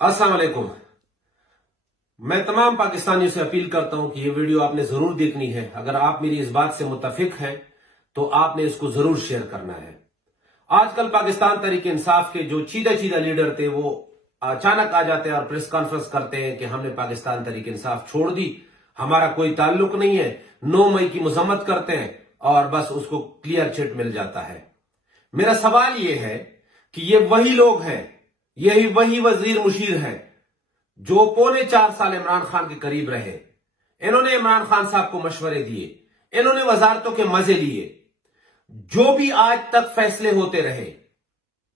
अस्सलाम वालेकुम। मैं तमाम पाकिस्तानियों से अपील करता हूं कि ये वीडियो आपने जरूर देखनी है। अगर आप मेरी इस बात से मुत्तफिक हैं तो आपने इसको जरूर शेयर करना है। आजकल पाकिस्तान तहरीक इंसाफ के जो चीदा चीदा लीडर थे वो अचानक आ जाते हैं और प्रेस कॉन्फ्रेंस करते हैं कि हमने पाकिस्तान तहरीक इंसाफ छोड़ दी, हमारा कोई ताल्लुक नहीं है। 9 मई की मजम्मत करते हैं और बस उसको क्लियर चिट मिल जाता है। मेरा सवाल ये है कि ये वही लोग हैं, यही वही वजीर मुशीर हैं जो पौने 4 साल इमरान खान के करीब रहे। इन्होंने इमरान खान साहब को मशवरे दिए, इन्होंने वजारतों के मजे लिए। जो भी आज तक फैसले होते रहे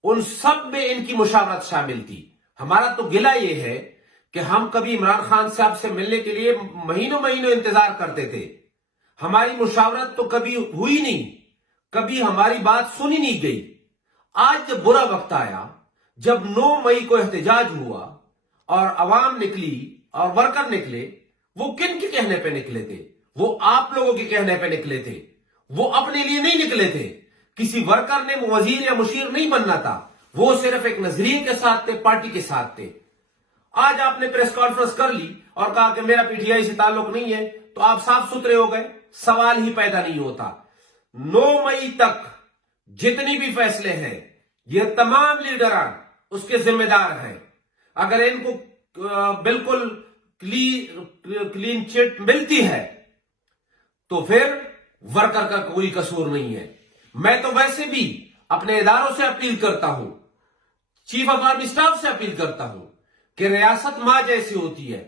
उन सब में इनकी मुशावरत शामिल थी। हमारा तो गिला यह है कि हम कभी इमरान खान साहब से मिलने के लिए महीनों महीनों इंतजार करते थे, हमारी मुशावरत तो कभी हुई नहीं, कभी हमारी बात सुनी नहीं गई। आज जब बुरा वक्त आया, जब 9 मई को एहतजाज हुआ और अवाम निकली और वर्कर निकले, वो किन के कहने पे निकले थे? वो आप लोगों के कहने पे निकले थे। वो अपने लिए नहीं निकले थे। किसी वर्कर ने वजीर या मुशीर नहीं बनना था, वो सिर्फ एक नजरिए के साथ थे, पार्टी के साथ थे। आज आपने प्रेस कॉन्फ्रेंस कर ली और कहा कि मेरा पीटीआई से ताल्लुक नहीं है, तो आप साफ सुथरे हो गए, सवाल ही पैदा नहीं होता। 9 मई तक जितनी भी फैसले हैं ये तमाम लीडरान उसके जिम्मेदार हैं। अगर इनको बिल्कुल क्लीन चिट मिलती है तो फिर वर्कर का कोई कसूर नहीं है। मैं तो वैसे भी अपने इदारों से अपील करता हूं, चीफ ऑफ आर्मी स्टाफ से अपील करता हूं कि रियासत मां जैसी होती है।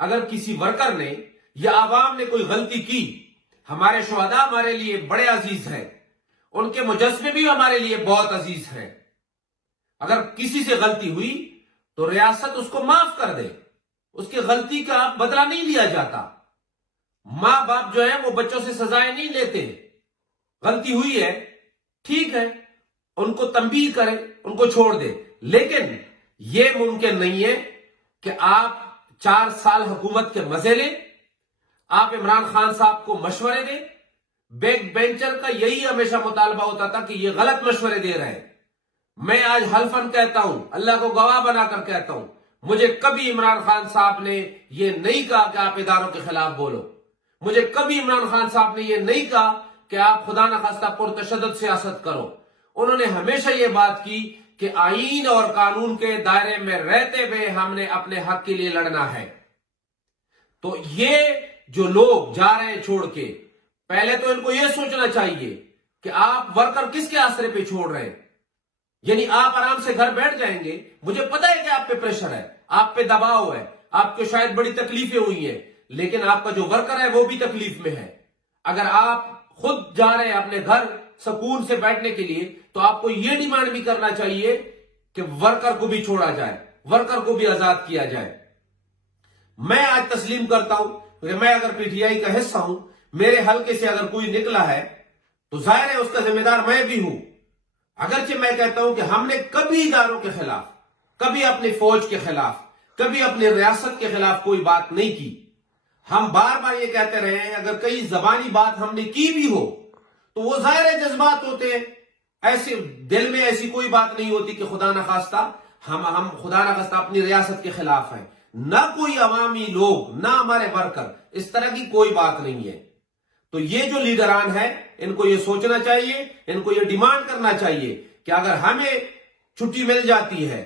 अगर किसी वर्कर ने या आवाम ने कोई गलती की, हमारे शुहदा हमारे लिए बड़े अजीज हैं, उनके मुजस्मे भी हमारे लिए बहुत अजीज हैं। अगर किसी से गलती हुई तो रियासत उसको माफ कर दे, उसकी गलती का बदला नहीं लिया जाता। मां बाप जो है वो बच्चों से सजाएं नहीं लेते। गलती हुई है, ठीक है, उनको तंबीह करे, उनको छोड़ दे। लेकिन यह मुमकिन नहीं है कि आप 4 साल हुकूमत के मजे लें, आप इमरान खान साहब को मशवरे दें। बैक बेंचर का यही हमेशा मुतालबा होता था कि ये गलत मशवरे दे रहे हैं। मैं आज हल्फन कहता हूं, अल्लाह को गवाह बनाकर कहता हूं, मुझे कभी इमरान खान साहब ने यह नहीं कहा कि आप इदारों के खिलाफ बोलो। मुझे कभी इमरान खान साहब ने यह नहीं कहा कि आप खुदा न खास्ता पुरतशद्दुद सियासत करो। उन्होंने हमेशा यह बात की कि आईन और कानून के दायरे में रहते हुए हमने अपने हक के लिए लड़ना है। तो ये जो लोग जा रहे हैं छोड़ के, पहले तो इनको यह सोचना चाहिए कि आप वर्कर किसके आसरे पे छोड़ रहे हैं। यानी आप आराम से घर बैठ जाएंगे, मुझे पता है कि आप पे प्रेशर है, आप पे दबाव है, आपको शायद बड़ी तकलीफें हुई हैं, लेकिन आपका जो वर्कर है वो भी तकलीफ में है। अगर आप खुद जा रहे हैं अपने घर सुकून से बैठने के लिए, तो आपको यह डिमांड भी करना चाहिए कि वर्कर को भी छोड़ा जाए, वर्कर को भी आजाद किया जाए। मैं आज तस्लीम करता हूं कि मैं अगर पीटीआई का हिस्सा हूं, मेरे हल्के से अगर कोई निकला है तो जाहिर है उसका जिम्मेदार मैं भी हूं। अगरचे मैं कहता हूं कि हमने कभी इदारों के खिलाफ, कभी अपनी फौज के खिलाफ, कभी अपनी रियासत के खिलाफ कोई बात नहीं की। हम बार बार ये कहते रहे हैं, अगर कई जबानी बात हमने की भी हो तो वो जाहिर है जज्बात होते हैं, ऐसे दिल में ऐसी कोई बात नहीं होती कि खुदा न खास्ता हम खुदा न खास्ता अपनी रियासत के खिलाफ हैं। ना कोई अवामी लोग, ना हमारे वर्कर, इस तरह की कोई बात नहीं है। तो ये जो लीडरान है, इनको ये सोचना चाहिए, इनको ये डिमांड करना चाहिए कि अगर हमें छुट्टी मिल जाती है,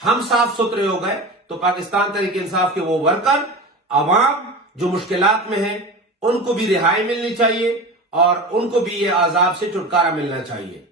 हम साफ सुथरे हो गए, तो पाकिस्तान तहरीक इंसाफ के वो वर्कर, अवाम जो मुश्किलात में है, उनको भी रिहाई मिलनी चाहिए और उनको भी ये आजाब से छुटकारा मिलना चाहिए।